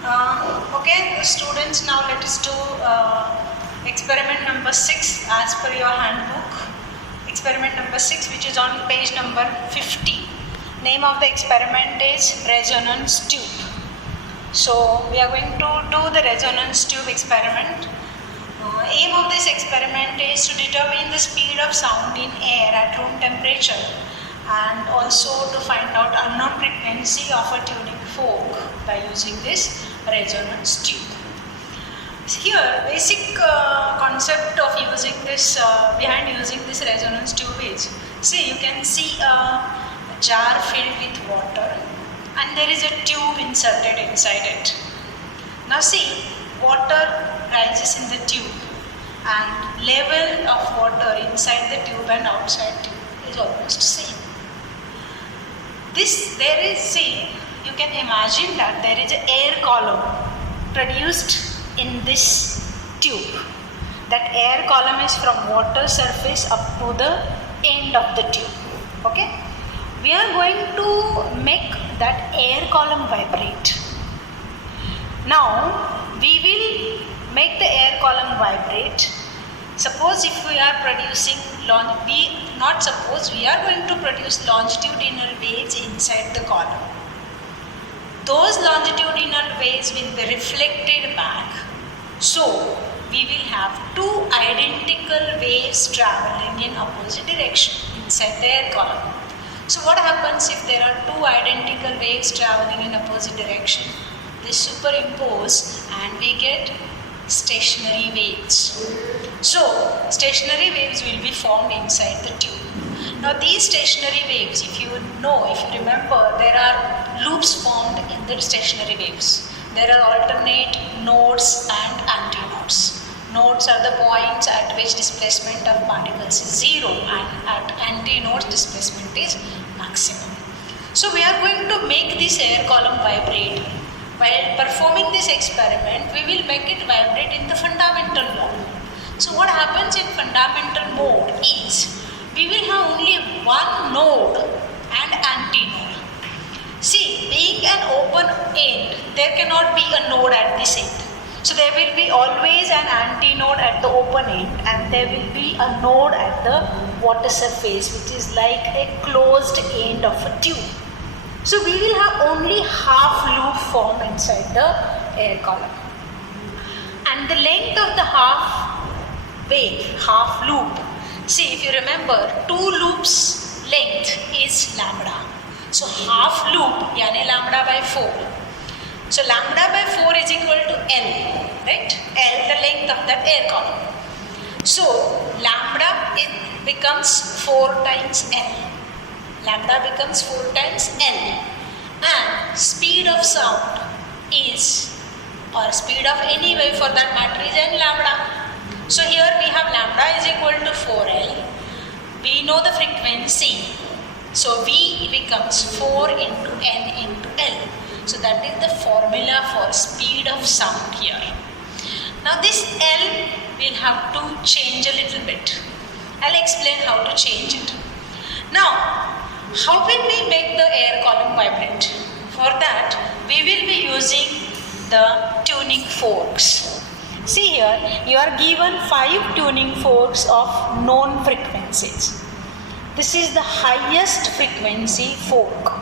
Okay, students, now let us do experiment number 6 as per your handbook. Experiment number 6, which is on page number 50. Name of the experiment is resonance tube. So we are going to do the resonance tube experiment. Aim of this experiment is to determine the speed of sound in air at room temperature and also to find out unknown frequency of a tuning fork by using this resonance tube. Here, basic concept of using this behind using this resonance tube is, see, you can see a jar filled with water and there is a tube inserted inside it. Now see, water rises in the tube and level of water inside the tube and outside tube is almost same. You can imagine that there is an air column produced in this tube. That air column is from water surface up to the end of the tube. Okay? We are going to make that air column vibrate. Now, we will make the air column vibrate. Suppose if we are producing, we are going to produce longitudinal waves inside the column. Those longitudinal waves will be reflected back. So, we will have two identical waves traveling in opposite direction inside the air column. So, what happens if there are two identical waves traveling in opposite direction? They superimpose and we get stationary waves. So, stationary waves will be formed inside the tube. Now, these stationary waves, if you remember, there are loops formed in the stationary waves. There are alternate nodes and antinodes. Nodes are the points at which displacement of particles is zero and at antinodes displacement is maximum. So, we are going to make this air column vibrate. While performing this experiment, we will make it vibrate in the fundamental mode. So what happens in fundamental mode is, we will have only one node and antinode. See, being an open end, there cannot be a node at this end. So there will be always an antinode at the open end and there will be a node at the water surface, which is like a closed end of a tube. So we will have only half loop formed inside the air column. And the length of the half loop, see, if you remember, two loops length is lambda. So half loop, yani lambda by 4. So lambda by 4 is equal to L, right? L, the length of that air column. So lambda becomes 4 times L. Lambda becomes 4 times L. And speed of sound is, or speed of any wave for that matter, is N lambda. So here we have lambda is equal to 4L. We know the frequency. So V becomes 4 into N into L. So that is the formula for speed of sound here. Now this L will have to change a little bit. I'll explain how to change it. Now, how will we make the air column vibrate? For that, we will be using the tuning forks. See here, you are given 5 tuning forks of known frequencies. This is the highest frequency fork.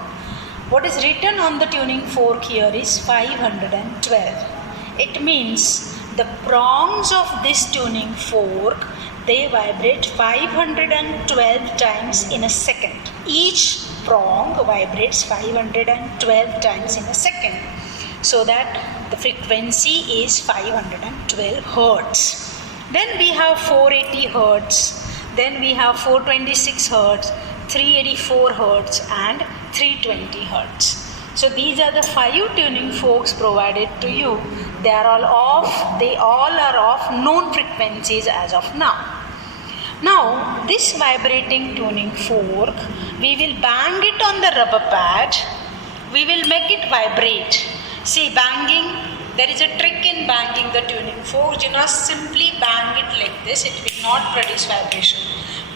What is written on the tuning fork here is 512. It means the prongs of this tuning fork, they vibrate 512 times in a second. Each prong vibrates 512 times in a second. So that the frequency is 512 Hertz. Then we have 480 Hertz. Then we have 426 Hertz, 384 Hertz and 320 Hertz. So these are the 5 tuning forks provided to you. They all are of known frequencies as of now. Now, this vibrating tuning fork, we will bang it on the rubber pad. We will make it vibrate. See, banging, there is a trick in banging the tuning fork. Do not simply bang it like this. It will not produce vibration.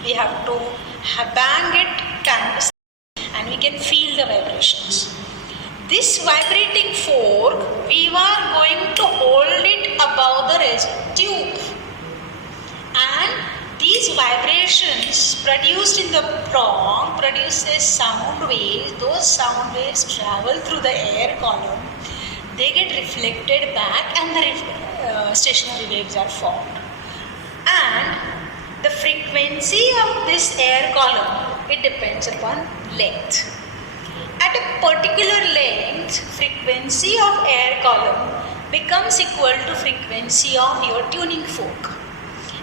We have to bang it canvas and we can feel the vibrations. This vibrating fork, we are going to hold it above the tube, and these vibrations produced in the prong produces sound waves. Those sound waves travel through the air column. They get reflected back and the stationary waves are formed. And the frequency of this air column, it depends upon length. At a particular length, frequency of air column becomes equal to frequency of your tuning fork.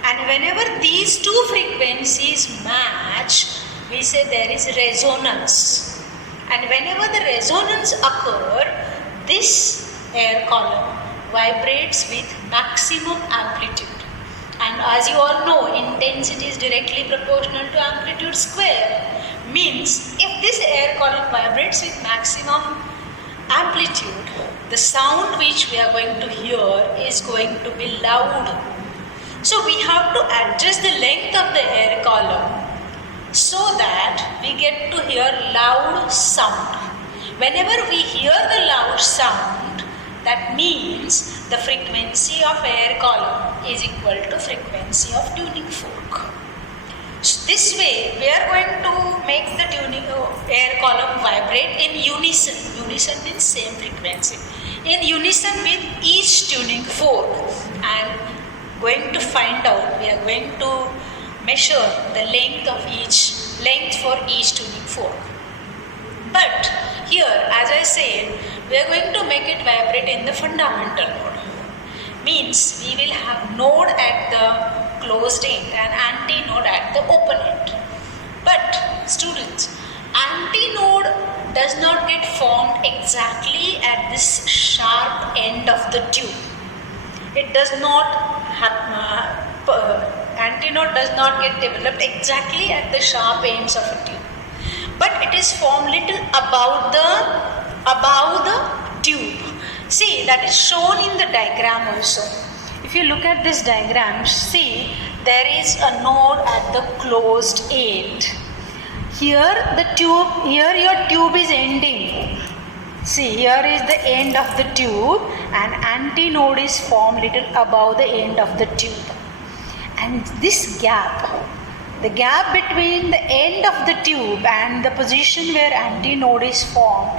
And whenever these two frequencies match, we say there is resonance. And whenever the resonance occurs, this air column vibrates with maximum amplitude. And as you all know, intensity is directly proportional to amplitude square. Means if this air column vibrates with maximum amplitude, the sound which we are going to hear is going to be loud. So we have to adjust the length of the air column so that we get to hear loud sound. Whenever we hear the loud sound, that means the frequency of air column is equal to frequency of tuning fork. So this way we are going to make the tuning air column vibrate in unison. Unison means same frequency. In unison with each tuning fork, and going to find out, we are going to measure the length for each tuning fork. But here, as I said, we are going to make it vibrate in the fundamental node. Means we will have node at the closed end and antinode at the open end. But students, antinode does not get formed exactly at this sharp end of the tube. It does not antinode does not get developed exactly at the sharp ends of a tube, but it is formed little above the tube. See, that is shown in the diagram also. If you look at this diagram, see there is a node at the closed end. Here your tube is ending. See, here is the end of the tube and antinode is formed little above the end of the tube. And this gap, the gap between the end of the tube and the position where antinode is formed,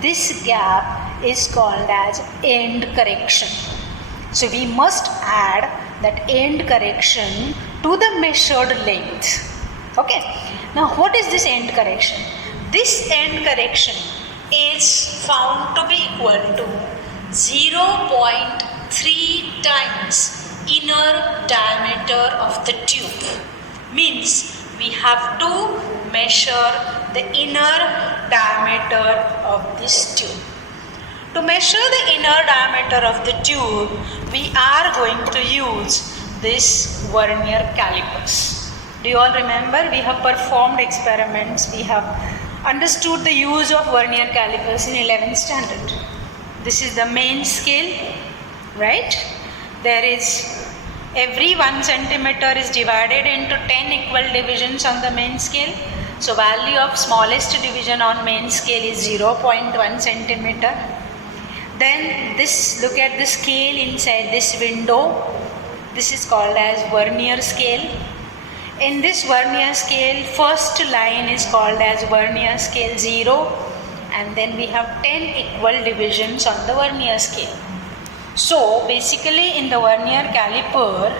this gap is called as end correction. So we must add that end correction to the measured length. Okay. Now what is this end correction? This end correction is found to be equal to 0.3 times inner diameter of the tube. Means we have to measure the inner diameter of this tube. To measure the inner diameter of the tube, we are going to use this vernier calipers. Do you all remember? We have performed experiments. We have understood the use of vernier calipers in 11th standard. This is the main scale, right? There is every 1 centimeter is divided into 10 equal divisions on the main scale. So value of smallest division on main scale is 0.1 centimeter. Then look at the scale inside this window. This is called as vernier scale. In this vernier scale, first line is called as vernier scale 0, and then we have 10 equal divisions on the vernier scale. So basically in the vernier caliper,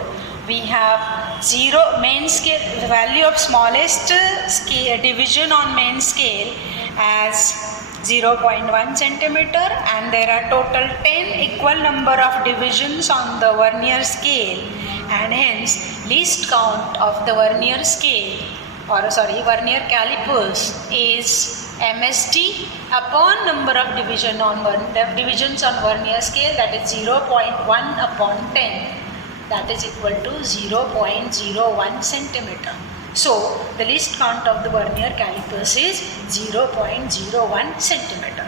we have 0 main scale, the value of smallest scale division on main scale as 0.1 centimeter, and there are total 10 equal number of divisions on the vernier scale, and hence least count of the vernier scale vernier calipers is MSD upon number of divisions on vernier scale, that is 0.1 upon 10, that is equal to 0.01 centimeter. So the least count of the vernier calipers is 0.01 centimeter.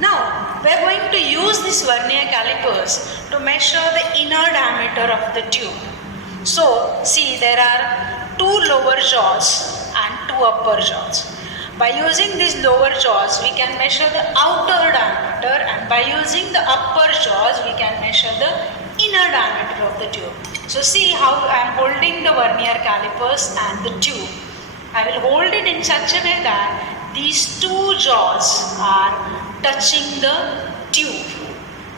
Now we are going to use these vernier calipers to measure the inner diameter of the tube. So see, there are 2 lower jaws and 2 upper jaws. By using these lower jaws, we can measure the outer diameter, and by using the upper jaws, we can measure the inner diameter of the tube. So see how I am holding the vernier calipers and the tube. I will hold it in such a way that these two jaws are touching the tube.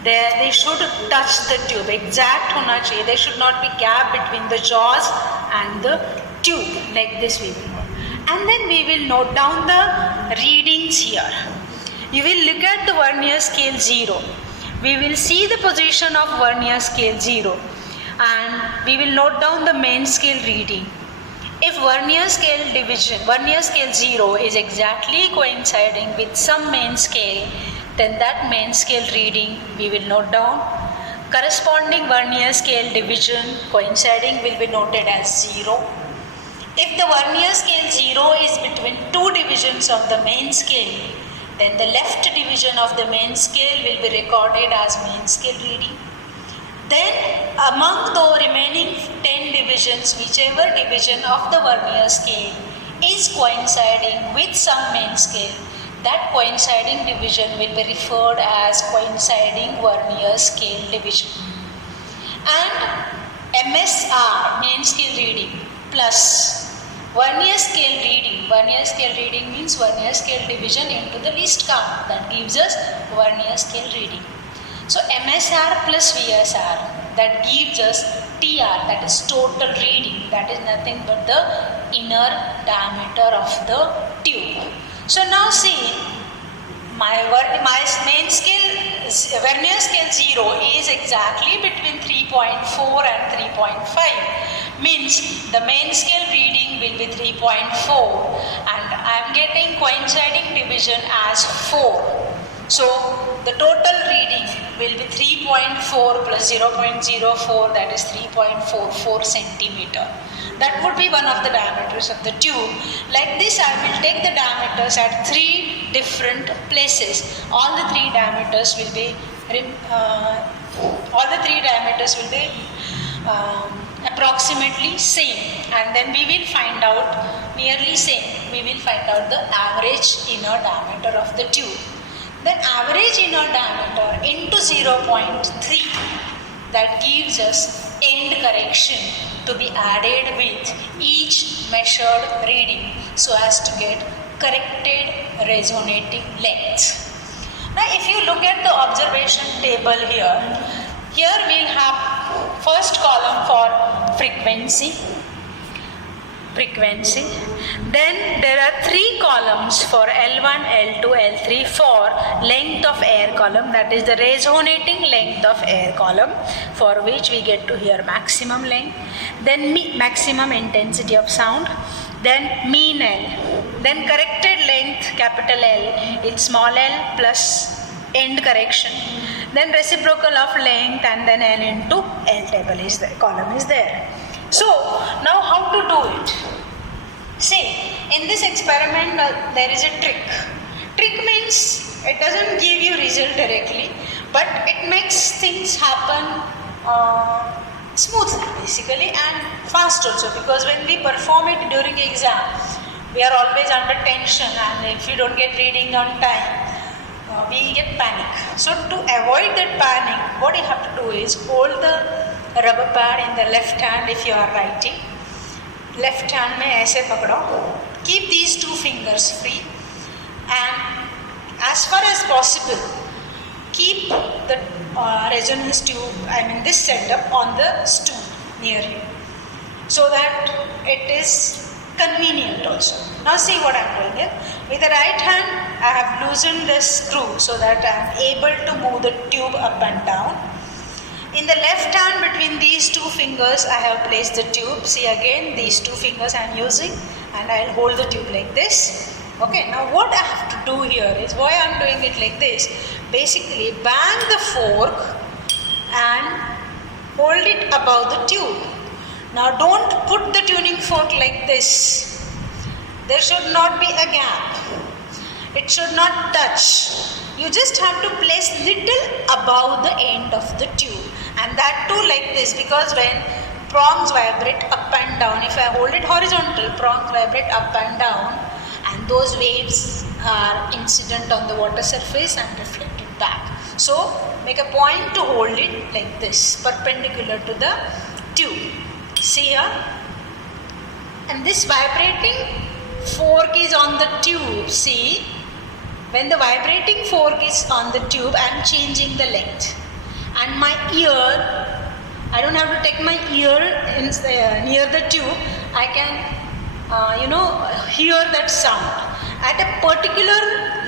They should touch the tube. Exact hona chahiye. There should not be gap between the jaws and the tube. Like this we will note. And then we will note down the readings here. You will look at the vernier scale 0. We will see the position of vernier scale 0. And we will note down the main scale reading. If vernier scale 0 is exactly coinciding with some main scale, then that main scale reading we will note down. Corresponding vernier scale division coinciding will be noted as 0. If the vernier scale 0 is between two divisions of the main scale, then the left division of the main scale will be recorded as main scale reading. Then among the remaining 10 divisions, whichever division of the vernier scale is coinciding with some main scale, that coinciding division will be referred as coinciding vernier scale division. And MSR, main scale reading, plus vernier scale reading means vernier scale division into the least count, that gives us vernier scale reading. So MSR plus VSR, that gives us TR, that is total reading, that is nothing but the inner diameter of the tube. So now see, my main scale, vernier scale 0 is exactly between 3.4 and 3.5. Means the main scale reading will be 3.4 and I am getting coinciding division as 4. So the total reading will be 3.4 plus 0.04, that is 3.44 centimeter. That would be one of the diameters of the tube. Like this, I will take the diameters at 3 different places. All the 3 diameters will be approximately same, and then we will find out nearly same. We will find out the average inner diameter of the tube. Then average inner diameter into 0.3, that gives us end correction to be added with each measured reading so as to get corrected resonating length. Now if you look at the observation table here we'll have first column for frequency. Then there are 3 columns for L1, L2, L3 for length of air column, that is the resonating length of air column, for which we get to hear maximum length, then maximum intensity of sound, then mean L, then corrected length capital L in small l plus end correction, then reciprocal of length, and then L into L table is the column is there. So now how to do it? See, in this experiment there is a trick. Trick means it doesn't give you result directly, but it makes things happen smoothly basically and fast also, because when we perform it during exam, we are always under tension, and if you don't get reading on time, we get panic. So to avoid that panic, what you have to do is hold the rubber pad in the left hand if you are writing. Left hand में ऐसे पकड़ो. Keep these 2 fingers free, and as far as possible, keep the resonance tube, this setup on the stool near you, so that it is convenient also. Now see what I am doing here. With the right hand, I have loosened this screw so that I am able to move the tube up and down. In the left hand, between these 2 fingers, I have placed the tube. See again, these 2 fingers I am using, and I will hold the tube like this. Okay, now what I have to do here is, why I am doing it like this, basically bang the fork and hold it above the tube. Now don't put the tuning fork like this. There should not be a gap. It should not touch. You just have to place little above the end of the tube, and that too like this, because when prongs vibrate up and down, if I hold it horizontal, prongs vibrate up and down, and those waves are incident on the water surface and reflected back. So make a point to hold it like this, perpendicular to the tube. See here? And this vibrating fork is on the tube. See? When the vibrating fork is on the tube, I am changing the length. And my ear, I don't have to take my ear near the tube. I can hear that sound. At a particular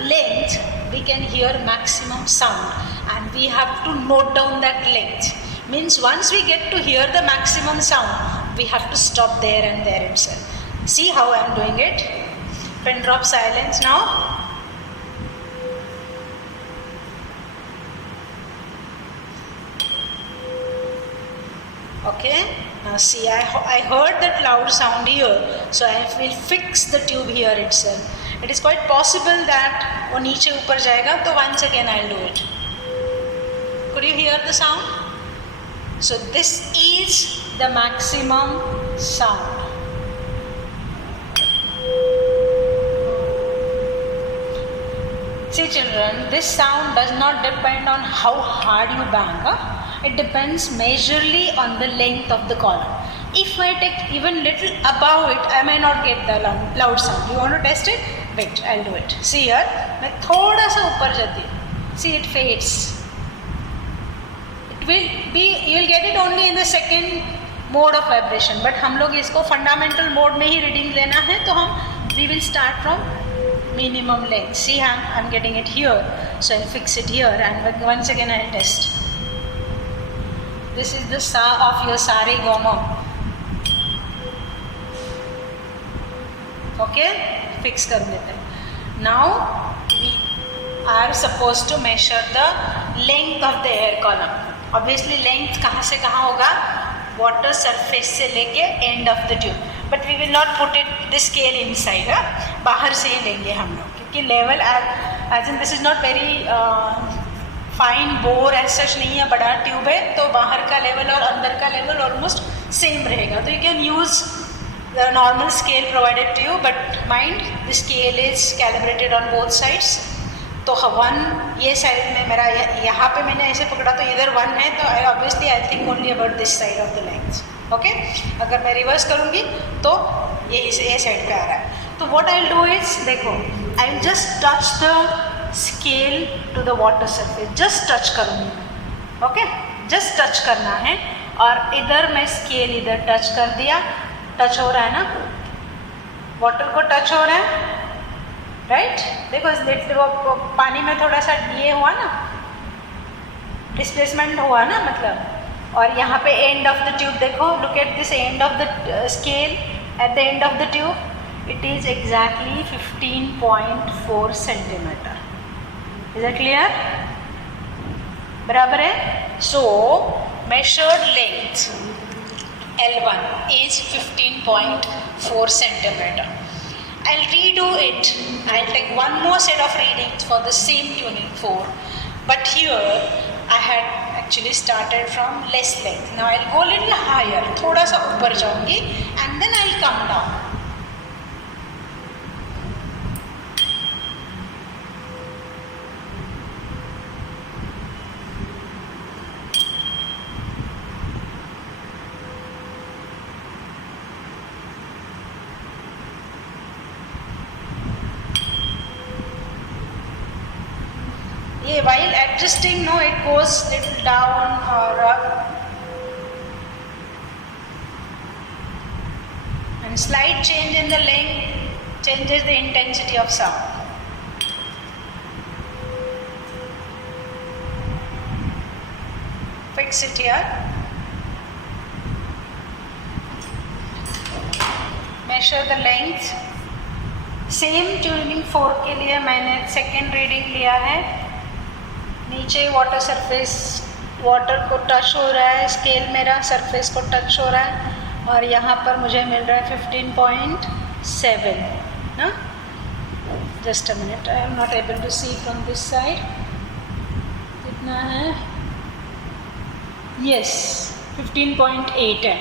length, we can hear maximum sound, and we have to note down that length. Means once we get to hear the maximum sound, we have to stop there and there itself. See how I am doing it? Pin drop silence now. Okay, now see, I heard that loud sound here, so I will fix the tube here itself. It is quite possible that वो नीचे ऊपर जाएगा, तो once again I'll do it. Could you hear the sound? So this is the maximum sound. See children, this sound does not depend on how hard you bang. It depends majorly on the length of the column. If I take even little above it, I may not get the loud sound. You want to test it? Wait, I'll do it. See here, मैं थोड़ा सा ऊपर जाती हूँ. See, it fades. It will be, you will get it only in the second mode of vibration. But हम लोग इसको fundamental mode में ही reading लेना है, तो we will start from minimum length. See, I'm getting it here, so I'll fix it here, and once again I'll test. This is the sa of your sare gama. Okay, fix कर लेते हैं. Now we are supposed to measure the length of the air column. Obviously length कहाँ से कहाँ होगा? Water surface से लेके end of the tube. But we will not put it the scale inside. बाहर से ही लेंगे हम लोग, क्योंकि level as in this is not very fine bore as such नहीं है, बड़ा ट्यूब है, तो बाहर का लेवल और अंदर का लेवल ऑलमोस्ट सेम रहेगा. तो you can use the normal scale provided to you, but mind the scale is calibrated on both sides. तो वन ये साइड में मेरा यहाँ पे मैंने ऐसे पकड़ा तो इधर वन है, तो I obviously I think only about this side of the length. Okay, अगर मैं रिवर्स करूँगी तो ये साइड पे आ रहा है. तो what I will do is, देखो, I will just touch the scale to the water surface. Just touch करूँगी, ओके, जस्ट टच करना है. और इधर मैं स्केल इधर टच कर दिया. टच हो रहा है ना, वाटर को टच हो रहा है, राइट? देखो वो पानी में थोड़ा सा ये हुआ ना, डिस्प्लेसमेंट हुआ ना मतलब. और यहाँ पे एंड ऑफ द ट्यूब देखो, look at this end of the scale at the end of the tube. It is exactly 15.4 centimeter. Is that clear? बराबर है. So measured length L1 is 15.4 centimeter. I'll redo it. I'll take one more set of readings for the same tuning fork. But here I had actually started from less length. Now I'll go a little higher. थोड़ा सा ऊपर जाऊँगी and then I'll come down. While adjusting, no, it goes little down or up, and slight change in the length changes the intensity of sound. Fix it here. Measure the length. Same tuning fork के लिए मैंने second reading लिया है. नीचे water surface, water को touch हो रहा है, स्केल मेरा सरफेस को टच हो रहा है, और यहाँ पर मुझे मिल रहा है 15.7 ना. Just a minute, I am not able to see from this side. कितना है? यस, 15.8 है.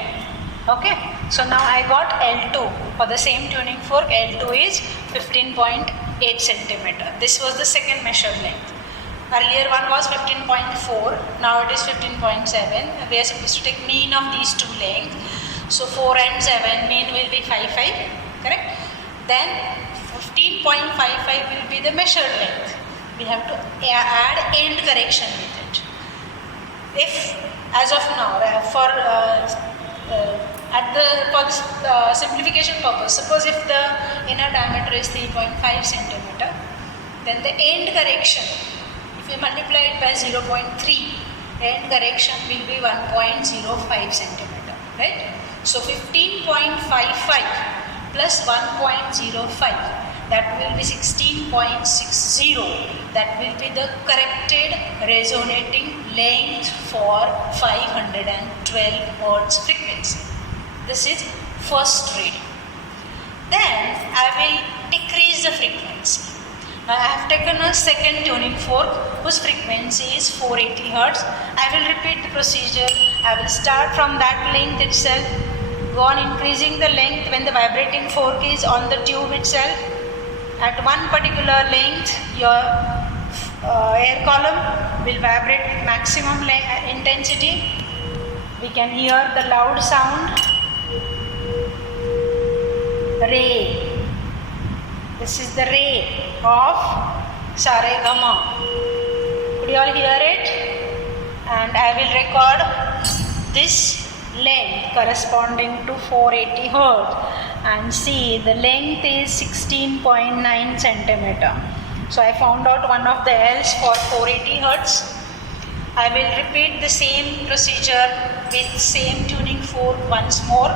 Okay, so now I got L2 for the same tuning fork. L2 is 15.8 centimeter. This was the second measured length. Earlier one was 15.4, now it is 15.7. We are supposed to take mean of these two lengths. So 4 and 7, mean will be 5.5, correct? Then 15.55 will be the measured length. We have to add end correction with it. If, as of now, for simplification purpose, suppose if the inner diameter is 3.5 centimeter, then the end correction, if we multiply it by 0.3, end correction will be 1.05 centimeter, right? So 15.55 plus 1.05, that will be 16.60. That will be the corrected resonating length for 512 Hertz frequency. This is first reading. Then I will decrease the frequency. Now I have taken a second tuning fork whose frequency is 480 Hertz. I will repeat the procedure. I will start from that length itself, go on increasing the length when the vibrating fork is on the tube itself. At one particular length, your air column will vibrate with maximum intensity. We can hear the loud sound. Ray. This is the ray of Saregama. Could you all hear it? And I will record this length corresponding to 480 Hertz. And see, the length is 16.9 centimeter. So I found out one of the L's for 480 Hertz. I will repeat the same procedure with same tuning fork once more.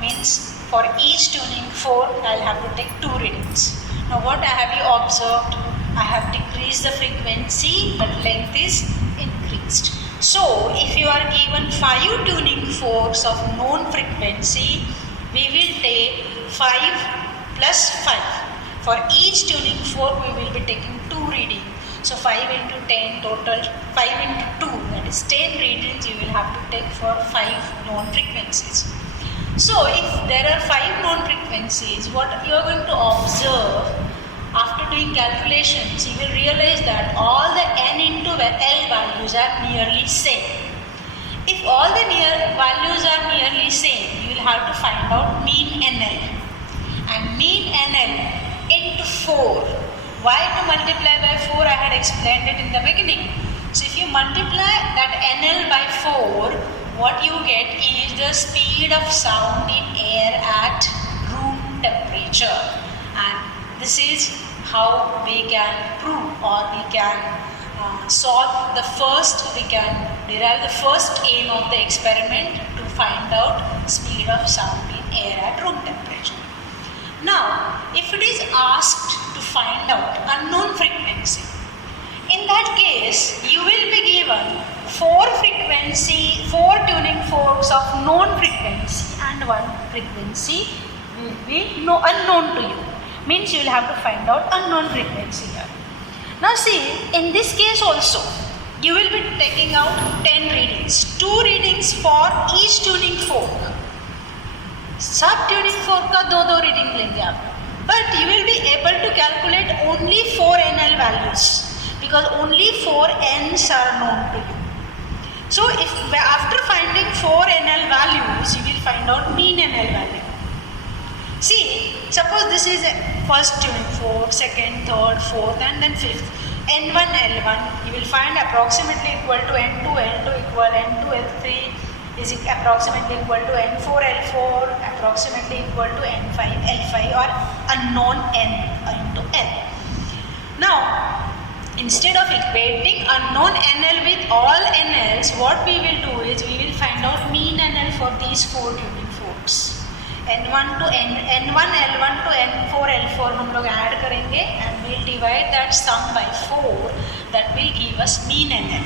Means for each tuning fork I'll have to take 2 readings. Now what have you observed? I have decreased the frequency, but length is increased. So if you are given 5 tuning forks of known frequency, we will take 5 plus 5. For each tuning fork we will be taking 2 readings. So 5 into 10 total, 5 into 2, that is 10 readings you will have to take for 5 known frequencies. So if there are 5 known frequencies, what you are going to observe after doing calculations, you will realize that all the n into L values are nearly same. If all the values are nearly same, you will have to find out mean NL. And mean NL into 4. Why to multiply by 4? I had explained it in the beginning. So if you multiply that NL by 4, what you get is the speed of sound in air at room temperature. And this is how we can prove, or we can derive the first aim of the experiment to find out speed of sound in air at room temperature. Now, if it is asked to find out unknown frequency, in that case, you will be given 4 tuning forks of known frequency and 1 frequency will be unknown to you. Means you will have to find out unknown frequency here. Now see, in this case also, you will be taking out 10 readings. 2 readings for each tuning fork. सब tuning fork का 2 reading लेंगे आप. But you will be able to calculate only 4 NL values, because only 4 N's are known to you. So if after finding 4 NL values, you will find out mean NL value. See, suppose this is first tuning fork, second, third, fourth, and then fifth. N1, L1, you will find approximately equal to N2, L2 equal N2, L3 is approximately equal to N4, L4, approximately equal to N5, L5, or unknown N into L. Now, instead of equating unknown NL with all NLs, what we will do is we will find out mean NL for these 4 tuning forks. N1 to N1, L1 to N4, L4 हम लोग add करेंगे and we'll divide that sum by 4. That will give us mean NL.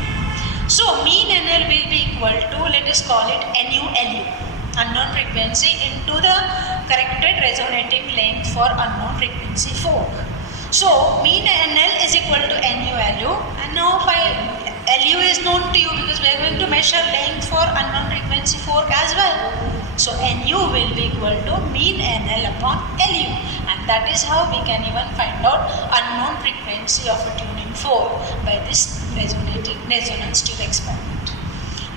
So mean NL will be equal to, let us call it NU, unknown frequency, into the corrected resonating length for unknown frequency fork. So mean NL is equal to NU, and now by LU is known to you because we are going to measure length for unknown frequency fork as well. So NU will be equal to mean NL upon LU, and that is how we can even find out unknown frequency of a tuning fork by this resonance tube experiment.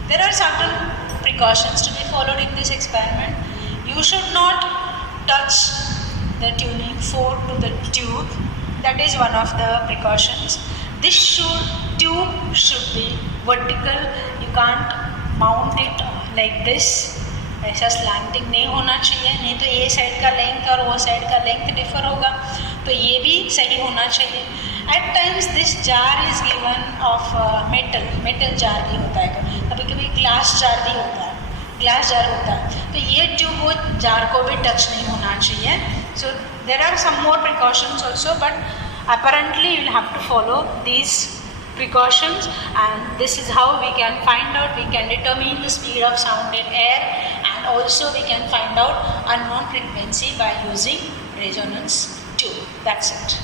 There are certain precautions to be followed in this experiment. You should not touch the tuning fork to the tube. That is one of the precautions. This tube should be vertical. You can't mount it like this. ऐसा slanting नहीं होना चाहिए, नहीं तो ये side का length और वो साइड का लेंथ डिफर होगा, तो ये भी सही होना चाहिए. At times this jar is given of metal jar भी होता है, कभी कभी ग्लास जार भी होता है, ग्लास जार होता है, तो ये ट्यूब वो जार को भी टच नहीं होना चाहिए. So there are some more precautions also, but apparently you will have to follow these precautions, and this is how we can find out, we can determine the speed of sound in air, and also we can find out unknown frequency by using resonance tube. That's it.